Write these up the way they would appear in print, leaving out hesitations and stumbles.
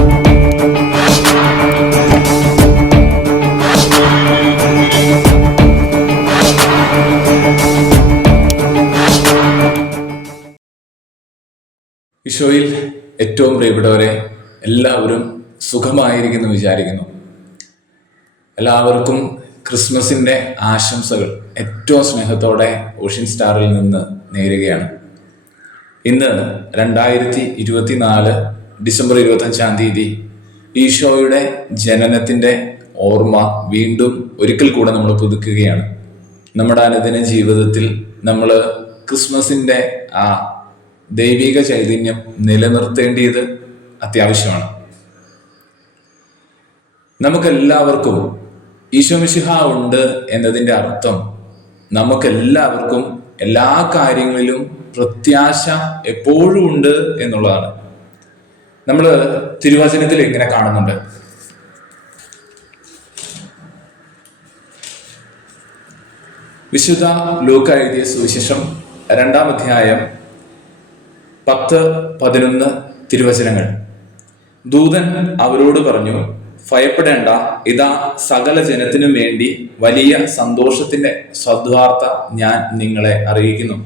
ഈശോയിൽ ഏറ്റവും പ്രിയപ്പെട്ടവരെ, എല്ലാവരും സുഖമായിരിക്കുന്നു വിചാരിക്കുന്നു. എല്ലാവർക്കും ക്രിസ്മസിൻ്റെ ആശംസകൾ ഏറ്റവും സ്നേഹത്തോടെ ഓഷ്യൻ സ്റ്റാറിൽ നിന്ന് നേരുകയാണ്. ഇന്ന് 2024 ഡിസംബർ 25 ഈശോയുടെ ജനനത്തിൻ്റെ ഓർമ്മ വീണ്ടും ഒരിക്കൽ കൂടെ നമ്മൾ പുതുക്കുകയാണ്. നമ്മുടെ അനുദിന ജീവിതത്തിൽ നമ്മൾ ക്രിസ്മസിൻ്റെ ആ ദൈവിക ചൈതന്യം നിലനിർത്തേണ്ടത് അത്യാവശ്യമാണ്. നമുക്കെല്ലാവർക്കും ഈശോ മിശിഹ ഉണ്ട് എന്നതിൻ്റെ അർത്ഥം നമുക്കെല്ലാവർക്കും എല്ലാ കാര്യങ്ങളിലും പ്രത്യാശ എപ്പോഴും ഉണ്ട് എന്നുള്ളതാണ്. നമ്മൾ തിരുവചനത്തിൽ ഇങ്ങനെ കാണുന്നുണ്ട്. വിശുദ്ധ ലൂക്കാ എഴുതിയ സുവിശേഷം 2-ാം അധ്യായം 10-11 തിരുവചനങ്ങൾ. ദൂതൻ അവരോട് പറഞ്ഞു, ഭയപ്പെടേണ്ട, ഇതാ സകല ജനത്തിനും വേണ്ടി വലിയ സന്തോഷത്തിന്റെ സദ്വാർത്ത ഞാൻ നിങ്ങളെ അറിയിക്കുന്നു.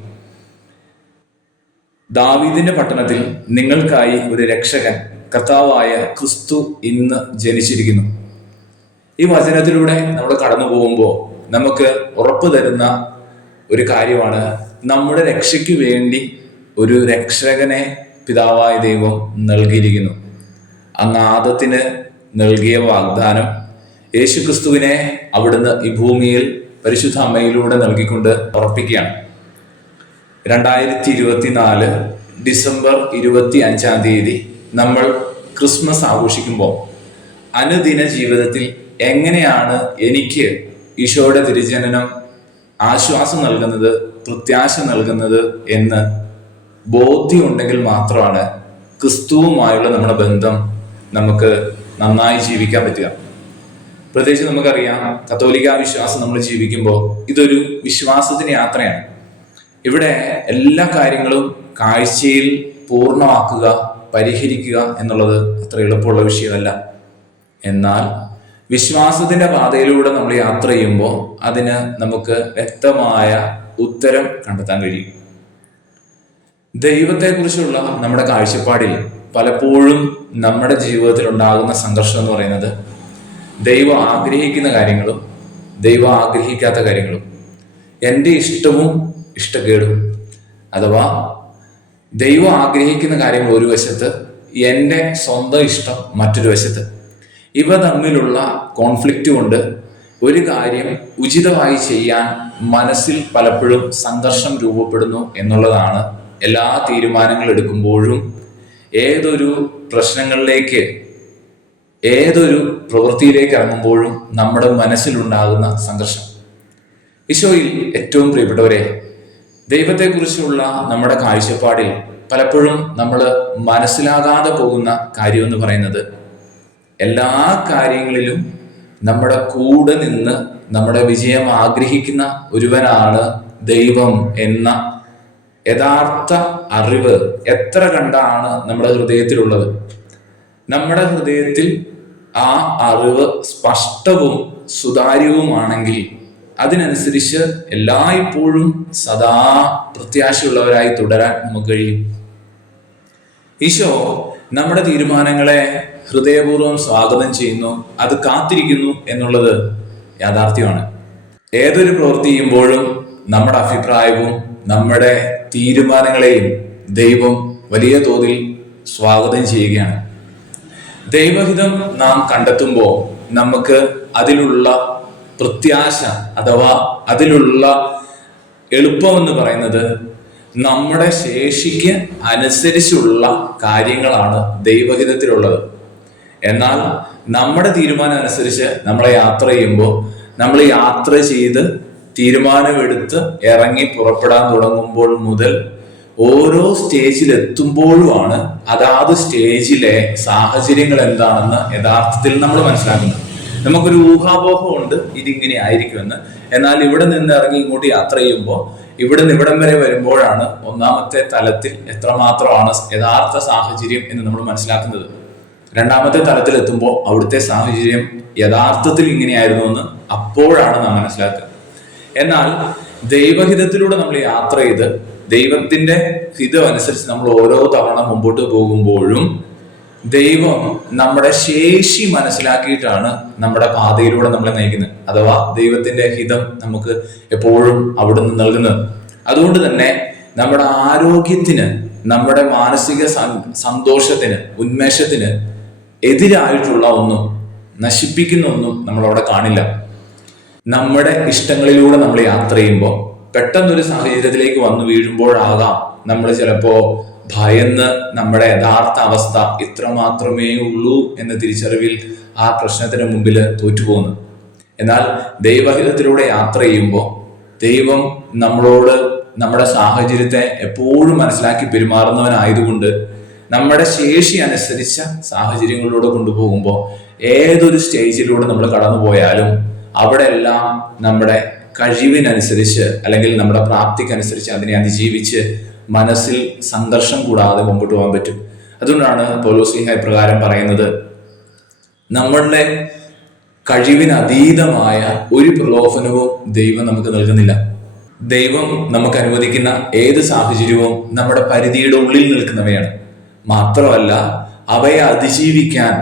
ദാവീദിന്റെ പട്ടണത്തിൽ നിങ്ങൾക്കായി ഒരു രക്ഷകൻ, കർത്താവായ ക്രിസ്തു ഇന്ന് ജനിച്ചിരിക്കുന്നു. ഈ വചനത്തിലൂടെ നമ്മൾ കടന്നു പോകുമ്പോൾ നമുക്ക് ഉറപ്പ് തരുന്ന ഒരു കാര്യമാണ്, നമ്മുടെ രക്ഷയ്ക്ക് വേണ്ടി ഒരു രക്ഷകനെ പിതാവായ ദൈവം നൽകിയിരിക്കുന്നു. അങ്ങ് ആദത്തിന് നൽകിയ വാഗ്ദാനം യേശു ക്രിസ്തുവിനെ അവിടുന്ന് ഈ ഭൂമിയിൽ പരിശുദ്ധ അമ്മയിലൂടെ നൽകിക്കൊണ്ട് ഉറപ്പിക്കുകയാണ്. 2024 ഡിസംബർ 25 നമ്മൾ ക്രിസ്മസ് ആഘോഷിക്കുമ്പോൾ അനുദിന ജീവിതത്തിൽ എങ്ങനെയാണ് എനിക്ക് ഈശോയുടെ തിരുജനനം ആശ്വാസം നൽകുന്നത്, പ്രത്യാശ നൽകുന്നത് എന്ന് ബോധ്യമുണ്ടെങ്കിൽ മാത്രമാണ് ക്രിസ്തുവുമായുള്ള നമ്മുടെ ബന്ധം നമുക്ക് നന്നായി ജീവിക്കാൻ പറ്റുക. പ്രത്യേകിച്ച് നമുക്കറിയാം, കത്തോലിക്ക വിശ്വാസം നമ്മൾ ജീവിക്കുമ്പോൾ ഇതൊരു വിശ്വാസത്തിന് യാത്രയാണ്. ഇവിടെ എല്ലാ കാര്യങ്ങളും കാഴ്ചയിൽ പൂർണ്ണമാക്കുക, പരിഹരിക്കുക എന്നുള്ളത് അത്ര എളുപ്പമുള്ള വിഷയമല്ല. എന്നാൽ വിശ്വാസത്തിന്റെ പാതയിലൂടെ നമ്മൾ യാത്ര ചെയ്യുമ്പോൾ അതിന് നമുക്ക് വ്യക്തമായ ഉത്തരം കണ്ടെത്താൻ കഴിയും. ദൈവത്തെക്കുറിച്ചുള്ള നമ്മുടെ കാഴ്ചപ്പാടിൽ പലപ്പോഴും നമ്മുടെ ജീവിതത്തിൽ ഉണ്ടാകുന്ന സംഘർഷം എന്ന് പറയുന്നത് ദൈവം ആഗ്രഹിക്കുന്ന കാര്യങ്ങളും ദൈവം ആഗ്രഹിക്കാത്ത കാര്യങ്ങളും, എൻ്റെ ഇഷ്ടവും ഇഷ്ടക്കേടും, അഥവാ ദൈവം ആഗ്രഹിക്കുന്ന കാര്യങ്ങൾ ഒരു വശത്ത്, എൻ്റെ സ്വന്തം ഇഷ്ടം മറ്റൊരു വശത്ത്. ഇവ തമ്മിലുള്ള കോൺഫ്ലിക്റ്റ് കൊണ്ട് ഒരു കാര്യം ഉചിതമായി ചെയ്യാൻ മനസ്സിൽ പലപ്പോഴും സംഘർഷം രൂപപ്പെടുന്നു എന്നുള്ളതാണ്. എല്ലാ തീരുമാനങ്ങൾ എടുക്കുമ്പോഴും ഏതൊരു പ്രശ്നങ്ങളിലേക്ക്, ഏതൊരു പ്രവൃത്തിയിലേക്ക് ഇറങ്ങുമ്പോഴും നമ്മുടെ മനസ്സിലുണ്ടാകുന്ന സംഘർഷം. ഈശോയിൽ ഏറ്റവും പ്രിയപ്പെട്ടവരെ, ദൈവത്തെക്കുറിച്ചുള്ള നമ്മുടെ കാഴ്ചപ്പാടിൽ പലപ്പോഴും നമ്മൾ മനസ്സിലാകാതെ പോകുന്ന കാര്യം എന്ന് പറയുന്നത്, എല്ലാ കാര്യങ്ങളിലും നമ്മുടെ കൂടെ നിന്ന് നമ്മുടെ വിജയം ആഗ്രഹിക്കുന്ന ഒരുവനാണ് ദൈവം എന്ന യഥാർത്ഥ അറിവ് എത്ര കണ്ടാണ് നമ്മുടെ ഹൃദയത്തിലുള്ളത്. നമ്മുടെ ഹൃദയത്തിൽ ആ അറിവ് സ്പഷ്ടവും സുതാര്യവുമാണെങ്കിൽ അതിനനുസരിച്ച് എല്ലായ്പ്പോഴും സദാ പ്രത്യാശയുള്ളവരായി തുടരാൻ നമുക്ക് കഴിയും. ഈശോ നമ്മുടെ തീരുമാനങ്ങളെ ഹൃദയപൂർവ്വം സ്വാഗതം ചെയ്യുന്നു, അത് കാത്തിരിക്കുന്നു എന്നുള്ളത് യാഥാർത്ഥ്യമാണ്. ഏതൊരു പ്രവൃത്തി ചെയ്യുമ്പോഴും നമ്മുടെ അഭിപ്രായവും നമ്മുടെ തീരുമാനങ്ങളെയും ദൈവം വലിയ തോതിൽ സ്വാഗതം ചെയ്യുകയാണ്. ദൈവഹിതം നാം കണ്ടെത്തുമ്പോൾ നമുക്ക് അതിലുള്ള പ്രത്യാശ, അഥവാ അതിലുള്ള എളുപ്പമെന്ന് പറയുന്നത് നമ്മുടെ ശേഷിക്ക് അനുസരിച്ചുള്ള കാര്യങ്ങളാണ് ദൈവഹിതത്തിലുള്ളത്. എന്നാൽ നമ്മുടെ തീരുമാനം അനുസരിച്ച് നമ്മളെ യാത്ര ചെയ്യുമ്പോൾ, നമ്മൾ യാത്ര ചെയ്ത് തീരുമാനമെടുത്ത് ഇറങ്ങി പുറപ്പെടാൻ തുടങ്ങുമ്പോൾ മുതൽ ഓരോ സ്റ്റേജിലെത്തുമ്പോഴുമാണ് അതാത് സ്റ്റേജിലെ സാഹചര്യങ്ങൾ എന്താണെന്ന് യഥാർത്ഥത്തിൽ നമ്മൾ മനസ്സിലാക്കുന്നത്. നമുക്കൊരു ഊഹാപോഹമുണ്ട് ഇതിങ്ങനെ ആയിരിക്കുമെന്ന്. എന്നാൽ ഇവിടെ നിന്ന് ഇറങ്ങി ഇങ്ങോട്ട് യാത്ര ചെയ്യുമ്പോൾ ഇവിടെ നിന്ന് ഇവിടം വരെ വരുമ്പോഴാണ് ഒന്നാമത്തെ തലത്തിൽ എത്രമാത്രമാണ് യഥാർത്ഥ സാഹചര്യം എന്ന് നമ്മൾ മനസ്സിലാക്കുന്നത്. രണ്ടാമത്തെ തലത്തിലെത്തുമ്പോൾ അവിടുത്തെ സാഹചര്യം യഥാർത്ഥത്തിൽ ഇങ്ങനെയായിരുന്നു എന്ന് അപ്പോഴാണ് നാം മനസ്സിലാക്കുക. എന്നാൽ ദൈവഹിതത്തിലൂടെ നമ്മൾ യാത്ര ചെയ്ത് ദൈവത്തിന്റെ ഹിതം അനുസരിച്ച് നമ്മൾ ഓരോ തവണ മുമ്പോട്ട് പോകുമ്പോഴും ദൈവം നമ്മുടെ ശേഷി മനസ്സിലാക്കിയിട്ടാണ് നമ്മുടെ പാതയിലൂടെ നമ്മളെ നയിക്കുന്നത്. അഥവാ ദൈവത്തിന്റെ ഹിതം നമുക്ക് എപ്പോഴും അവിടുന്ന് നൽകുന്നത്. അതുകൊണ്ട് തന്നെ നമ്മുടെ ആരോഗ്യത്തിന്, നമ്മുടെ മാനസിക സന്തോഷത്തിന്, ഉന്മേഷത്തിന് എതിരായിട്ടുള്ള ഒന്നും, നശിപ്പിക്കുന്ന ഒന്നും നമ്മളവിടെ കാണില്ല. നമ്മുടെ ഇഷ്ടങ്ങളിലൂടെ നമ്മൾ യാത്ര ചെയ്യുമ്പോൾ പെട്ടെന്നൊരു സാഹചര്യത്തിലേക്ക് വന്നു വീഴുമ്പോഴാകാം നമ്മൾ ചിലപ്പോ ഭയന്ന് നമ്മുടെ യഥാർത്ഥ അവസ്ഥ ഇത്ര മാത്രമേ ഉള്ളൂ എന്ന തിരിച്ചറിവിൽ ആ പ്രശ്നത്തിന് മുമ്പിൽ തോറ്റുപോകുന്നു. എന്നാൽ ദൈവഹിതത്തിലൂടെ യാത്ര ചെയ്യുമ്പോൾ ദൈവം നമ്മളോട് നമ്മുടെ സാഹചര്യത്തെ എപ്പോഴും മനസ്സിലാക്കി പെരുമാറുന്നവനായതുകൊണ്ട് നമ്മുടെ ശേഷി അനുസരിച്ച സാഹചര്യങ്ങളിലൂടെ കൊണ്ടുപോകുമ്പോൾ ഏതൊരു സ്റ്റേജിലൂടെ നമ്മൾ കടന്നു പോയാലും അവിടെ എല്ലാം നമ്മുടെ കഴിവിനനുസരിച്ച് അല്ലെങ്കിൽ നമ്മുടെ പ്രാപ്തിക്കനുസരിച്ച് അതിനെ അതിജീവിച്ച് മനസ്സിൽ സംഘർഷം കൂടാതെ മുമ്പോട്ട് പോകാൻ പറ്റും. അതുകൊണ്ടാണ് പൗലോസ്ലീഹ ഇപ്രകാരം പറയുന്നത്, നമ്മളുടെ കഴിവിനതീതമായ ഒരു പ്രലോഭനവും ദൈവം നമുക്ക് നൽകുന്നില്ല. ദൈവം നമുക്ക് അനുവദിക്കുന്ന ഏത് സാഹചര്യവും നമ്മുടെ പരിധിയുടെ ഉള്ളിൽ നിൽക്കുന്നവയാണ്. മാത്രമല്ല അവയെ അതിജീവിക്കാൻ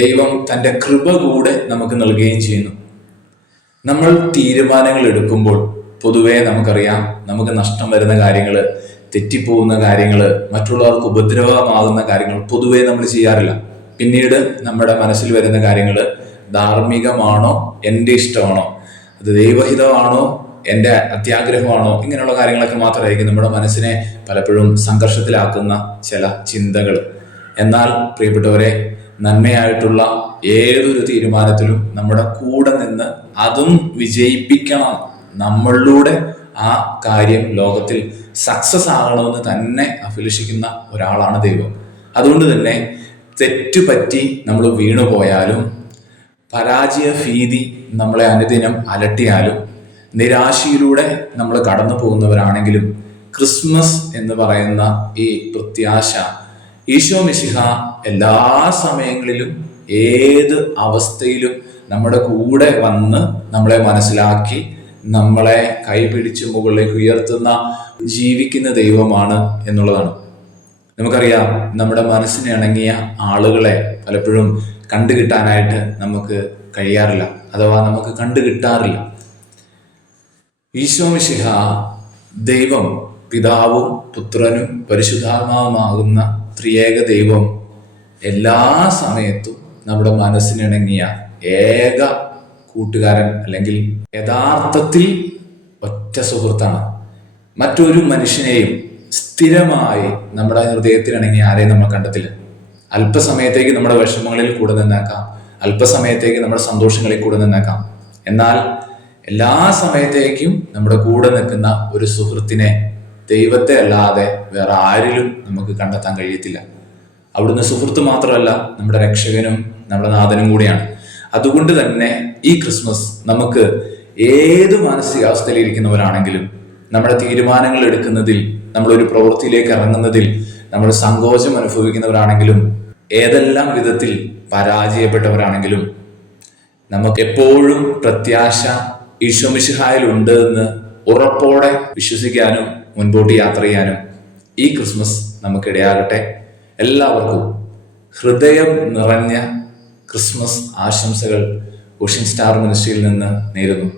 ദൈവം തൻ്റെ കൃപ കൂടെ നമുക്ക് നൽകുകയും ചെയ്യുന്നു. നമ്മൾ തീരുമാനങ്ങൾ എടുക്കുമ്പോൾ പൊതുവെ നമുക്കറിയാം, നമുക്ക് നഷ്ടം വരുന്ന കാര്യങ്ങൾ, തെറ്റിപ്പോകുന്ന കാര്യങ്ങൾ, മറ്റുള്ളവർക്ക് ഉപദ്രവമാകുന്ന കാര്യങ്ങൾ പൊതുവെ നമ്മൾ ചെയ്യാറില്ല. പിന്നീട് നമ്മുടെ മനസ്സിൽ വരുന്ന കാര്യങ്ങൾ ധാർമ്മികമാണോ, എൻ്റെ ഇഷ്ടമാണോ, അത് ദൈവഹിതമാണോ, എൻ്റെ അത്യാഗ്രഹമാണോ, ഇങ്ങനെയുള്ള കാര്യങ്ങളൊക്കെ മാത്രമായിരിക്കും നമ്മുടെ മനസ്സിനെ പലപ്പോഴും സംഘർഷത്തിലാക്കുന്ന ചില ചിന്തകൾ. എന്നാൽ പ്രിയപ്പെട്ടവരെ, നന്മയായിട്ടുള്ള ഏതൊരു തീരുമാനത്തിലും നമ്മുടെ കൂടെ നിന്ന് അതും വിജയിപ്പിക്കണം, നമ്മളിലൂടെ ആ കാര്യം ലോകത്തിൽ സക്സസ് ആകണമെന്ന് തന്നെ അഭിലഷിക്കുന്ന ഒരാളാണ് ദൈവം. അതുകൊണ്ട് തന്നെ തെറ്റുപറ്റി നമ്മൾ വീണുപോയാലും, പരാജയ ഭീതി നമ്മളെ അനുദിനം അലട്ടിയാലും, നിരാശയിലൂടെ നമ്മൾ കടന്നു പോകുന്നവരാണെങ്കിലും, ക്രിസ്മസ് എന്ന് പറയുന്ന ഈ പ്രത്യാശ, ഈശോ മിശിഹ എല്ലാ സമയങ്ങളിലും ഏത് അവസ്ഥയിലും നമ്മുടെ കൂടെ വന്ന് നമ്മളെ മനസ്സിലാക്കി നമ്മളെ കൈപിടിച്ച് മുകളിലേക്ക് ഉയർത്തുന്ന ജീവിക്കുന്ന ദൈവമാണ് എന്നുള്ളതാണ്. നമുക്കറിയാം, നമ്മുടെ മനസ്സിന് ഇണങ്ങിയ ആളുകളെ പലപ്പോഴും കണ്ടുകിട്ടാനായിട്ട് നമുക്ക് കഴിയാറില്ല, അഥവാ നമുക്ക് കണ്ടുകിട്ടാറില്ല. ഈശോ മിശിഹ ദൈവം, പിതാവും പുത്രനും പരിശുദ്ധാത്മാവുമാകുന്ന ത്രിയേക ദൈവം എല്ലാ സമയത്തും നമ്മുടെ മനസ്സിനിണങ്ങിയ ഏക കൂട്ടുകാരൻ, അല്ലെങ്കിൽ യഥാർത്ഥത്തിൽ ഒറ്റ സുഹൃത്താണ്. മറ്റൊരു മനുഷ്യനെയും സ്ഥിരമായി നമ്മുടെ ഹൃദയത്തിനിണങ്ങിയ ആരെയും നമ്മൾ കണ്ടെത്തില്ല. അല്പസമയത്തേക്ക് നമ്മുടെ വിഷമങ്ങളിൽ കൂടെ നിന്നേക്കാം, അല്പസമയത്തേക്ക് നമ്മുടെ സന്തോഷങ്ങളിൽ കൂടെ നിന്നേക്കാം. എന്നാൽ എല്ലാ സമയത്തേക്കും നമ്മുടെ കൂടെ നിൽക്കുന്ന ഒരു സുഹൃത്തിനെ ദൈവത്തെ അല്ലാതെ വേറെ ആരിലും നമുക്ക് കണ്ടെത്താൻ കഴിയത്തില്ല. അവിടുന്ന് സുഹൃത്ത് മാത്രമല്ല, നമ്മുടെ രക്ഷകനും നമ്മുടെ നാഥനും കൂടിയാണ്. അതുകൊണ്ട് തന്നെ ഈ ക്രിസ്മസ് നമുക്ക് ഏത് മാനസികാവസ്ഥയിൽ ഇരിക്കുന്നവരാണെങ്കിലും, നമ്മുടെ തീരുമാനങ്ങൾ എടുക്കുന്നതിൽ, നമ്മളൊരു പ്രവൃത്തിയിലേക്ക് ഇറങ്ങുന്നതിൽ നമ്മൾ സങ്കോചം അനുഭവിക്കുന്നവരാണെങ്കിലും, ഏതെല്ലാം വിധത്തിൽ പരാജയപ്പെട്ടവരാണെങ്കിലും, നമുക്ക് എപ്പോഴും പ്രത്യാശ ഈശോ മിശിഹായിൽ ഉണ്ട് എന്ന് ഉറപ്പോടെ വിശ്വസിക്കാനും മുൻപോട്ട് യാത്ര ചെയ്യാനും ഈ ക്രിസ്മസ് നമുക്കിടയാകട്ടെ. എല്ലാവർക്കും ഹൃദയം നിറഞ്ഞ ക്രിസ്മസ് ആശംസകൾ ഓഷ്യൻ സ്റ്റാർ മിനിസ്ട്രിയിൽ നിന്ന് നേരുന്നു.